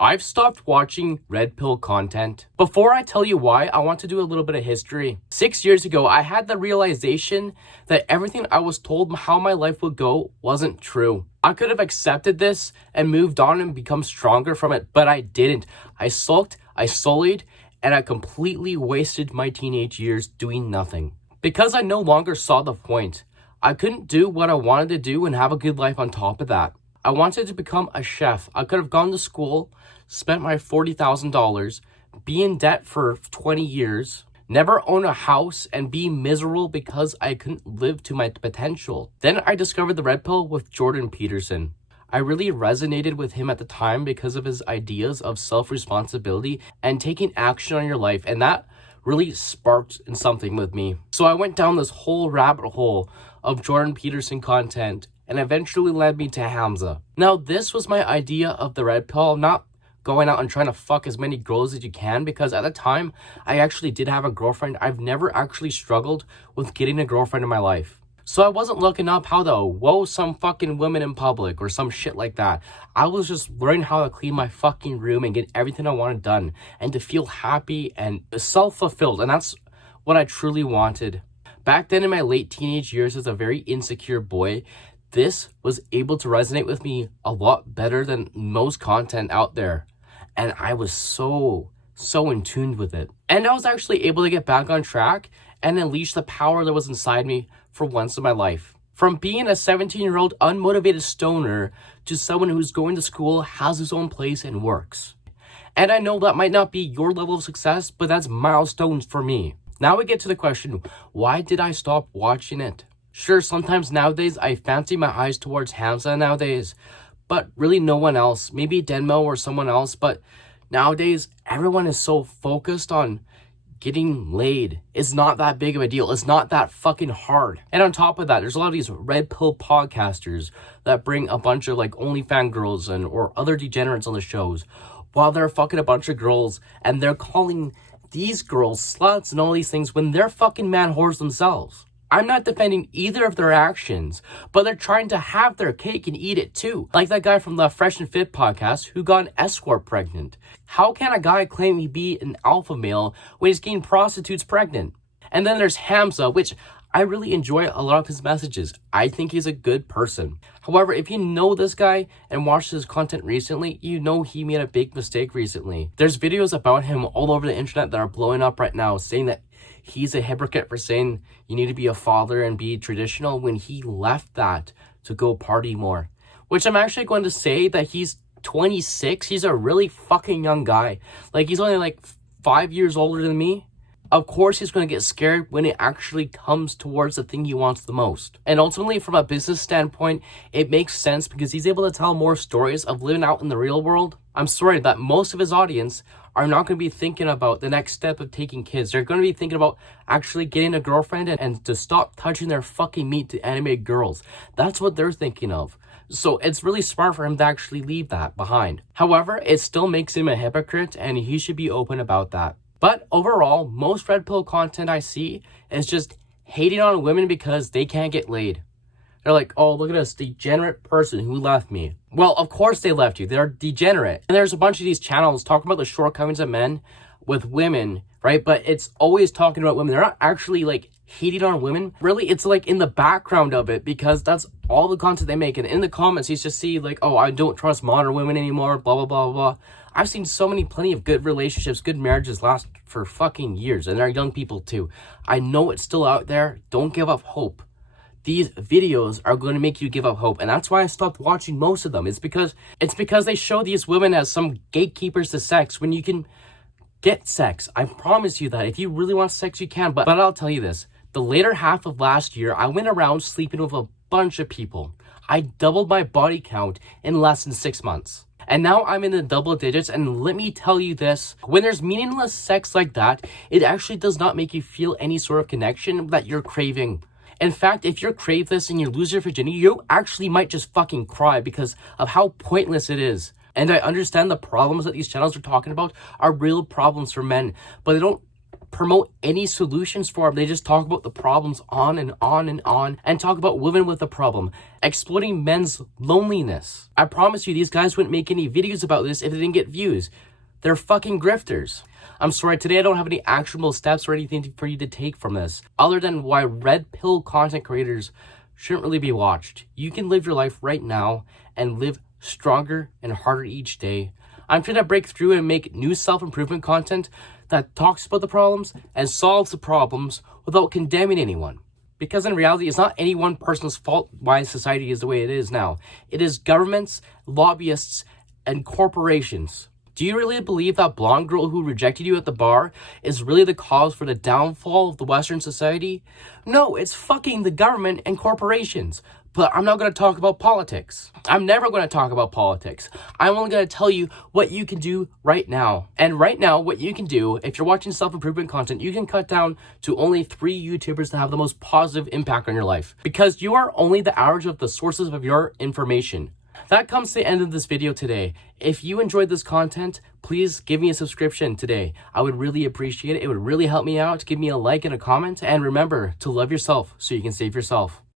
I've stopped watching RedPill content. Before I tell you why, I want to do a little bit of history. 6 years ago, I had the realization that everything I was told how my life would go wasn't true. I could have accepted this and moved on and become stronger from it, but I didn't. I sulked, I sullied, and I completely wasted my teenage years doing nothing. Because I no longer saw the point. I couldn't do what I wanted to do and have a good life on top of that. I wanted to become a chef. I could have gone to school, spent my $40,000, be in debt for 20 years, never own a house, and be miserable because I couldn't live to my potential. Then I discovered the Red Pill with Jordan Peterson. I really resonated with him at the time because of his ideas of self-responsibility and taking action on your life, and that really sparked in something with me. So I went down this whole rabbit hole of Jordan Peterson content and eventually led me to Hamza. Now, this was my idea of the Red Pill, not going out and trying to fuck as many girls as you can, because at the time, I actually did have a girlfriend. I've never actually struggled with getting a girlfriend in my life. So I wasn't looking up how to whoa some fucking women in public or some shit like that. I was just learning how to clean my fucking room and get everything I wanted done and to feel happy and self-fulfilled. And that's what I truly wanted. Back then in my late teenage years as a very insecure boy, this was able to resonate with me a lot better than most content out there. And I was so in tune with it. And I was actually able to get back on track and unleash the power that was inside me for once in my life. From being a 17-year-old unmotivated stoner to someone who's going to school, has his own place, and works. And I know that might not be your level of success, but that's milestones for me. Now we get to the question, why did I stop watching it? Sure, sometimes nowadays I fancy my eyes towards Hamza nowadays, but really no one else. Maybe Denmo or someone else, but nowadays everyone is so focused on getting laid. It's not that big of a deal. It's not that fucking hard. And on top of that, there's a lot of these red pill podcasters that bring a bunch of like OnlyFans girls and or other degenerates on the shows while they're fucking a bunch of girls, and they're calling these girls sluts and all these things when they're fucking man whores themselves. I'm not defending either of their actions, but they're trying to have their cake and eat it too. Like that guy from the Fresh and Fit podcast who got an escort pregnant. How can a guy claim he be an alpha male when he's getting prostitutes pregnant? And then there's Hamza, which I really enjoy a lot of his messages. I think he's a good person. However, if you know this guy and watched his content recently, you know he made a big mistake recently. There's videos about him all over the internet that are blowing up right now saying that he's a hypocrite for saying you need to be a father and be traditional when he left that to go party more. Which I'm actually going to say that he's 26. He's a really fucking young guy. Like, he's only like 5 years older than me. Of course, he's going to get scared when it actually comes towards the thing he wants the most. And ultimately, from a business standpoint, it makes sense because he's able to tell more stories of living out in the real world. I'm sorry that most of his audience are not going to be thinking about the next step of taking kids. They're going to be thinking about actually getting a girlfriend and to stop touching their fucking meat to animate girls. That's what they're thinking of. So it's really smart for him to actually leave that behind. However, it still makes him a hypocrite, and he should be open about that. But overall, most red pill content I see is just hating on women because they can't get laid. They're like, oh, look at this degenerate person who left me. Well, of course they left you. They're degenerate. And there's a bunch of these channels talking about the shortcomings of men with women, right? But it's always talking about women. They're not actually like hating on women. Really, it's like in the background of it because that's all the content they make. And in the comments, you just see like, oh, I don't trust modern women anymore, blah, blah, blah, blah. I've seen plenty of good relationships, good marriages last for fucking years. And they're young people too. I know it's still out there. Don't give up hope. These videos are going to make you give up hope. And that's why I stopped watching most of them. It's because they show these women as some gatekeepers to sex when you can get sex. I promise you that. If you really want sex, you can. But I'll tell you this. The later half of last year, I went around sleeping with a bunch of people. I doubled my body count in less than 6 months. And now I'm in the double digits, and let me tell you this, when there's meaningless sex like that, it actually does not make you feel any sort of connection that you're craving. In fact, if you crave this and you lose your virginity, you actually might just fucking cry because of how pointless it is. And I understand the problems that these channels are talking about are real problems for men, but they don't promote any solutions for them. They just talk about the problems on and on and on, and talk about living with the problem, exploiting men's loneliness. I promise you, these guys wouldn't make any videos about this if they didn't get views. They're fucking grifters. I'm sorry, today I don't have any actionable steps or anything for you to take from this, other than why red pill content creators shouldn't really be watched. You can live your life right now and live stronger and harder each day. I'm trying to break through and make new self-improvement content that talks about the problems and solves the problems without condemning anyone. Because in reality, it's not any one person's fault why society is the way it is now. It is governments, lobbyists, and corporations. Do you really believe that blonde girl who rejected you at the bar is really the cause for the downfall of the Western society? No, it's fucking the government and corporations. But I'm not going to talk about politics. I'm never going to talk about politics. I'm only going to tell you what you can do right now. And right now, what you can do, if you're watching self-improvement content, you can cut down to only 3 YouTubers that have the most positive impact on your life. Because you are only the average of the sources of your information. That comes to the end of this video today. If you enjoyed this content, please give me a subscription today. I would really appreciate it. It would really help me out. Give me a like and a comment. And remember to love yourself so you can save yourself.